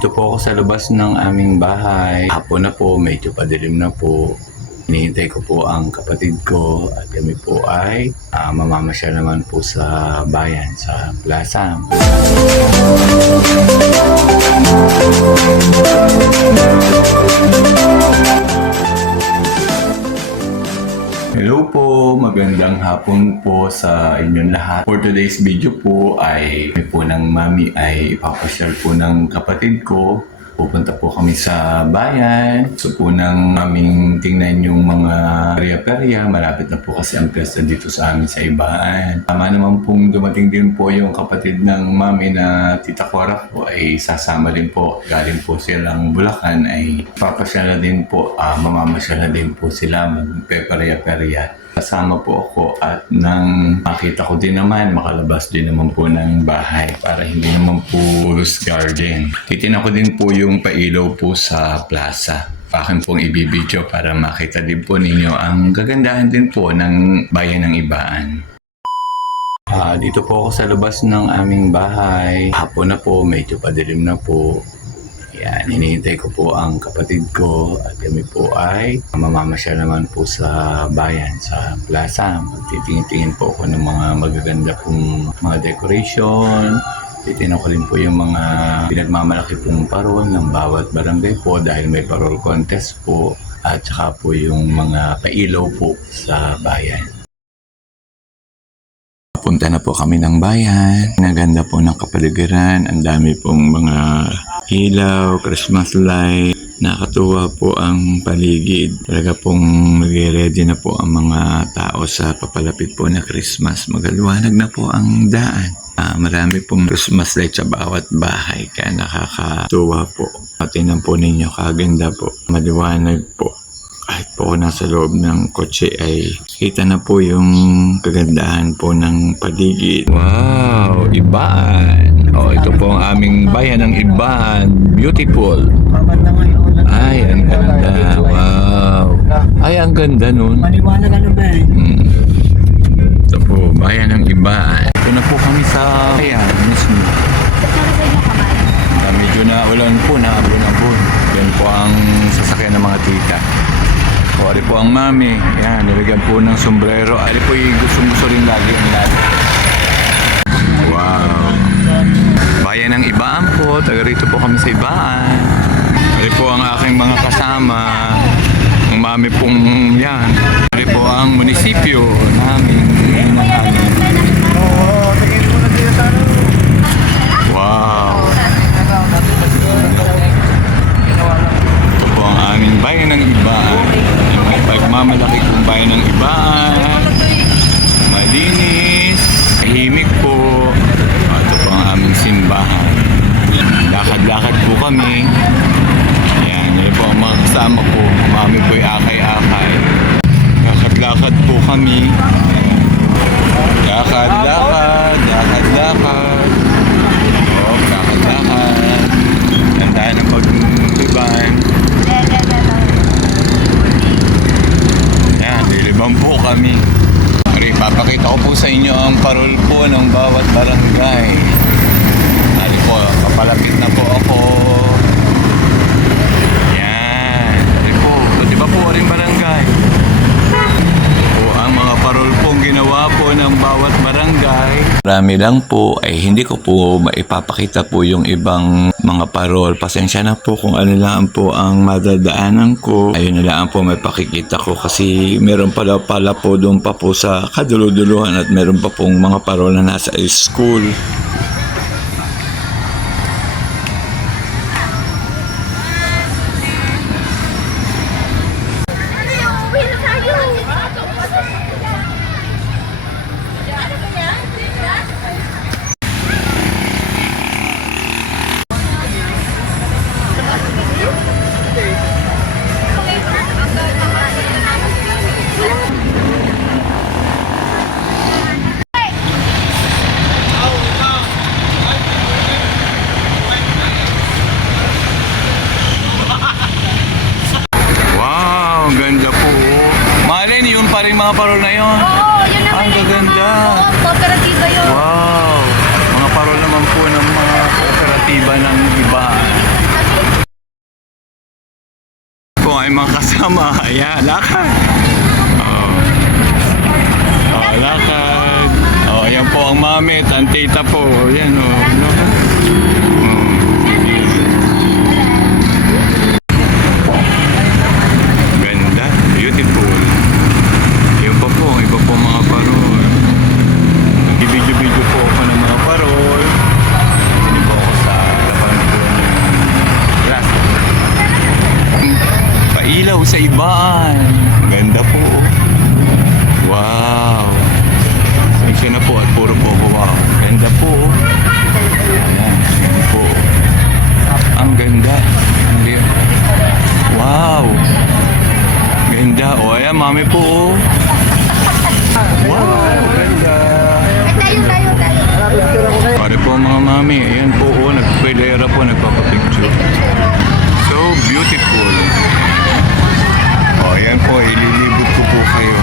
Dito po ako sa labas ng aming bahay. Hapon na po, medyo padilim na po. Hinihintay ko po ang kapatid ko at kami po ay mamamasyal naman po sa bayan, sa plaza. Hello po, magandang hapon po sa inyong lahat. For today's video po ay kami po ng mami ay ipapasyal po ng kapatid ko. Pupunta po kami sa bayan. So po nang maming tingnan yung mga perya-perya. Malapit na po kasi ang piyesta dito sa amin sa Ibaan. Tama naman pong dumating din po yung kapatid ng mami na Tita Cora po ay sasama din po. Galing po silang Bulacan ay papasyal na din po. Mamamasyal na din po sila magpeperya-perya. Kasama po ako at nang makita ko din naman, makalabas din naman po ng bahay para hindi naman po puros garden. Titignan ko din po yung pailaw po sa plaza. Akin pong ibibidyo para makita din po ninyo ang gagandahan din po ng bayan ng Ibaan. Dito po ako sa labas ng aming bahay. Hapon na po, medyo padilim na po. Yan, hinihintay ko po ang kapatid ko at kami po ay mamamasyal naman po sa bayan, sa plaza. Magtitingin-tingin po ako ng mga magaganda pong mga decoration. Titignan ko din po yung mga pinagmamalaki pong parol ng bawat barangay po dahil may parol contest po at saka po yung mga pailaw po sa bayan. Punta na po kami ng bayan. Naganda po ng kapaligiran. Ang dami pong mga ilaw, Christmas light. Nakatuwa po ang paligid. Talaga pong nag-ready na po ang mga tao sa papalapit po na Christmas. Magaliwanag na po ang daan. Marami pong Christmas light sa bawat bahay. Kaya nakakatuwa po. Tingnan po ninyo, kaganda po. Maliwanag po. Kahit po nasa loob ng kotse ay kita na po yung kagandahan po ng paligid. Wow! Ibaan! Ito po ang aming bayan ng Ibaan. Beautiful! Ay, ang ganda! Wow! Ay, ang ganda nun. Maliwanag ano ba eh? Ito po, bayan ng Ibaan. Ito na po kami sa bayan mismo. Medyo na ulan po, naabon-abon. Yan po ang sasakyan ng mga tita. Ari po ang mami. Yan, nilagyan po ng sombrero. Ari po yung gusto rin lagi ang lagi. Wow. Bayan ng Ibaan po. Taga rito po kami sa Ibaan. Ari po ang aking mga kasama. Ang mami pong yan. Ari po ang munisipyo namin. Wow. Ito po ang aming bayan ng Ibaan. Pagmamalaki kong bayan ng Ibaan, malinis, tahimik po. Ito po ang aming simbahan. Lakad-lakad po kami. Yan po ang mga kasama ko. Mami po ay akay-akay. Lakad-lakad po kami. Lakad-lakad, lakad-lakad. Lakad-lakad. Tandaan ang pag-iban. Lilibang po kami. Papakita ko po sa inyo ang parol po ng bawat barangay. Ano po, papalapit na po ako. Yan. Ano po, di ba po rin barangay? Po ang mga parol po ginawa po ng bawat barangay. Marami lang po ay hindi ko po maipapakita po yung ibang mga parol. Pasensya na po kung ano lang po ang madadaanan ko. Ayun na lang po may pakikita ko kasi meron pala po doon pa po sa kaduluduluhan at meron pa pong mga parol na nasa school. Mga parol na yun. Oo, yun naman. Ang gaganda. Kooperatiba yun. Wow. Mga parol naman po ng mga kooperatiba ng Ibaan. ay mga kasama. Ayan, lakad. Oh. Oh, lakad. Oh, ayan po ang mami, tantita po. Ayan, oh. Lakad. Oh. Ganda, beautiful. Yun pa po, iba po mga parol. Nag-video-video po ako ng mga parol. Hindi po ako sa lapan po ng glass. Pailaw sa ibaan. Ganda po. Wow. Siya na po at puro po ako. Wow. Ganda po. Ayan. Ganda po. Ang ganda. Wow. Ganda. O ayan, mami po. Wow. Ganda. Pare po mga mami. Ayan po. Nagpilera po. Nagpapapicture. So beautiful. O ayan po. Ililibot ko po kayo.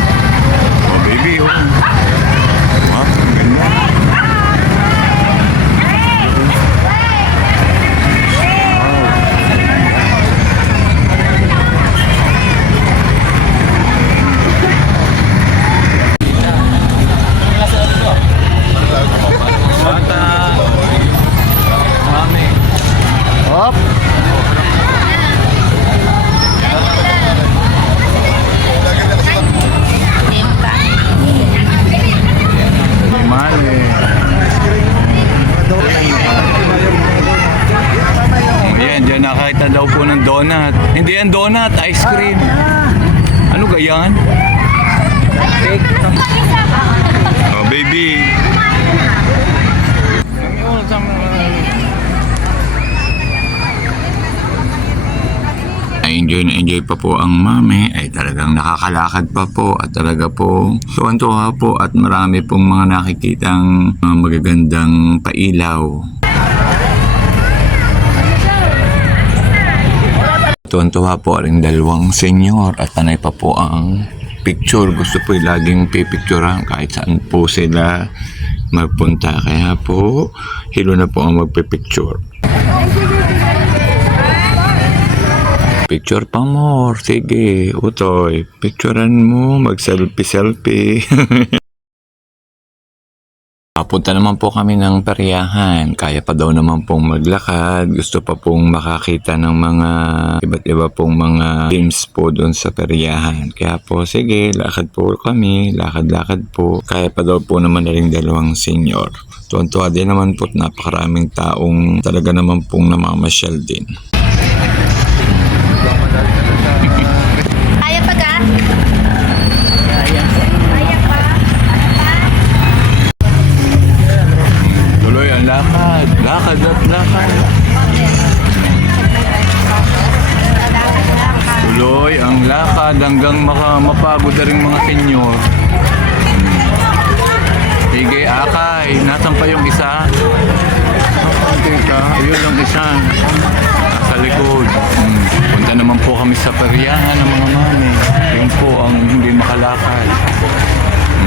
O baby. O. Wow. Ganda. Bata. Mami. Hop. Mami. Ayan, dyan nakakita daw po ng donut. Hindi yan donut, ice cream. Ano gayan? Oh, baby. Enjoy na enjoy pa po ang mami ay talagang nakakalakad pa po at talaga po tuwan-tuwa po at marami pong mga nakikitang magagandang pailaw. Tuwan-tuwa po rin dalawang senyor at tanay pa po ang picture. Gusto po laging pipicturean kahit saan po sila magpunta. Kaya po hilo na po ang magpipicture. Picture pa more. Sige, utoy. Picturean mo. Mag-selfie-selfie. Papunta naman po kami ng peryahan. Kaya pa daw naman pong maglakad. Gusto pa pong makakita ng mga iba't iba pong mga games po doon sa peryahan. Kaya po, sige, lakad po kami. Lakad-lakad po. Kaya pa daw po naman na rin dalawang senior. Tuwan-tuwa din naman po at napakaraming taong talaga naman pong namamasyal din. Kaya pa ka? Kaya pa? Tuloy ang lakad. Lakad at lakad. Tuloy ang lakad hanggang mapagod na rin mga senyor. Sige, akay. Nasaan pa yung isa? Teka, ayun lang isa. Nasa likod. Punta naman po kami sa peryahan ng mga mami. Yun po ang hindi makalakad.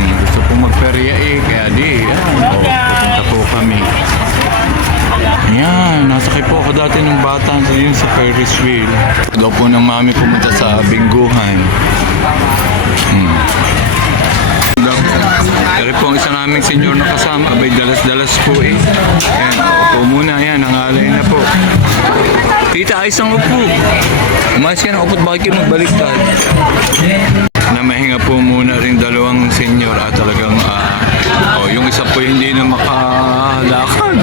Gusto pong magperya kaya di. Pupunta po kami. Yan, nasakay po ako dati ng bata yun sa Ferris wheel. Daw po ng mami pumunta sa bingguhan. Dari po ang isa naming senyor na kasama. Abay, dalas-dalas po eh. Ayan, upo muna. Ayan, nangalay na po. Tita, ayos ang upo. Umayos ka na upot, bakit kayo magbaliktad? Namahinga po muna rin dalawang senyor at talagang yung isa po hindi na makalakad.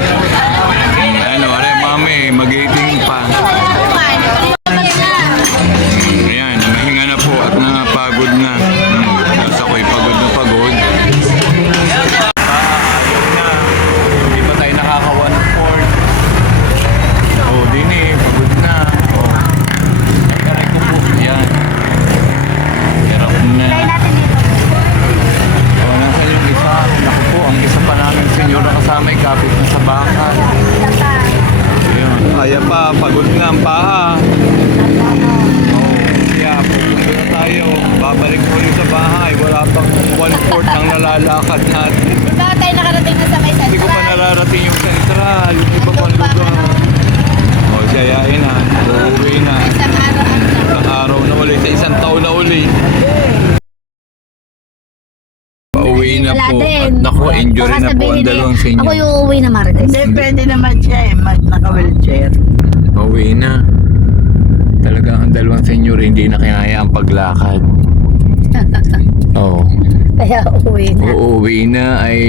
Ano, are, mami, mag-18 pa. Ayan, namahinga na po at napagod na. Nasa ako'y pagod na pagod. Ayaw na. Hindi pa tayo nakaka-1/4. Oh, dini, pagod na. Oh. Ay, aray ko po. Yan. Hirap na. Oh, nasa yung isa. Naku po, ang isa pa namin senyor na kasama ay kapit na sa bakal. Ayun. Kaya pa, pagod na ang paa. Oh, kaya pupunta na tayo. Babalik po rin sa bahay. Wala pang 1/4 ang nalalakad natin. Diba tayo nakarating na sa may central? Hindi ko pa nararating yung central. Yung iba pang lugar. O, jayain na. Uuwi na. Isang araw. Isang araw na na wala po. din. At naku, injury Baka na po ang sabihin dalawang eh, sa inyo. Ako yung uuwi na Marites. Hindi, pwede naman siya eh. Naka-wheelchair. Pauwi na. Talagang ang dalawang senyor hindi na kinaya ang paglakad. Oo. Kaya uuwi na. Uuwi na ay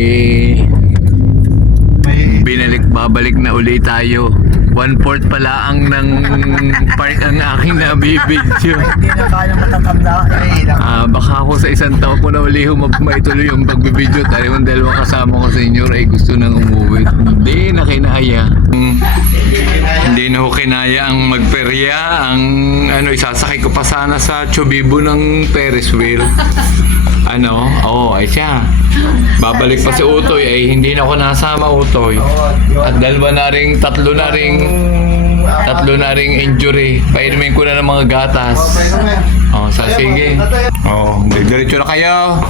babalik na uli tayo. 1/4 pala ang ng part ang aking nabibidyo. Hindi na kaya matatanda. Baka ako sa isang taon ko na uli maituloy yung pagbibidyo. Tayo yung dalawang kasama ko senyor ay gusto nang umuwi. Hindi na kinaya. Hindi na ho kinaya ang magperya. Ang isasakay ko pa sana sa Chobibo ng Ferris wheel. Ay siya. Babalik pa si Utoy ay hindi na ako nasama Utoy. At tatlo na ring injury. Painumin ko na ng mga gatas. Sige. Diretso na kayo.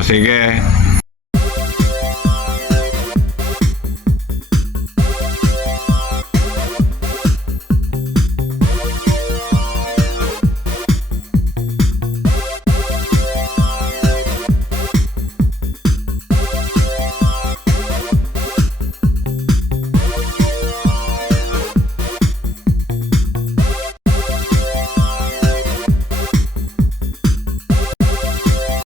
Sige.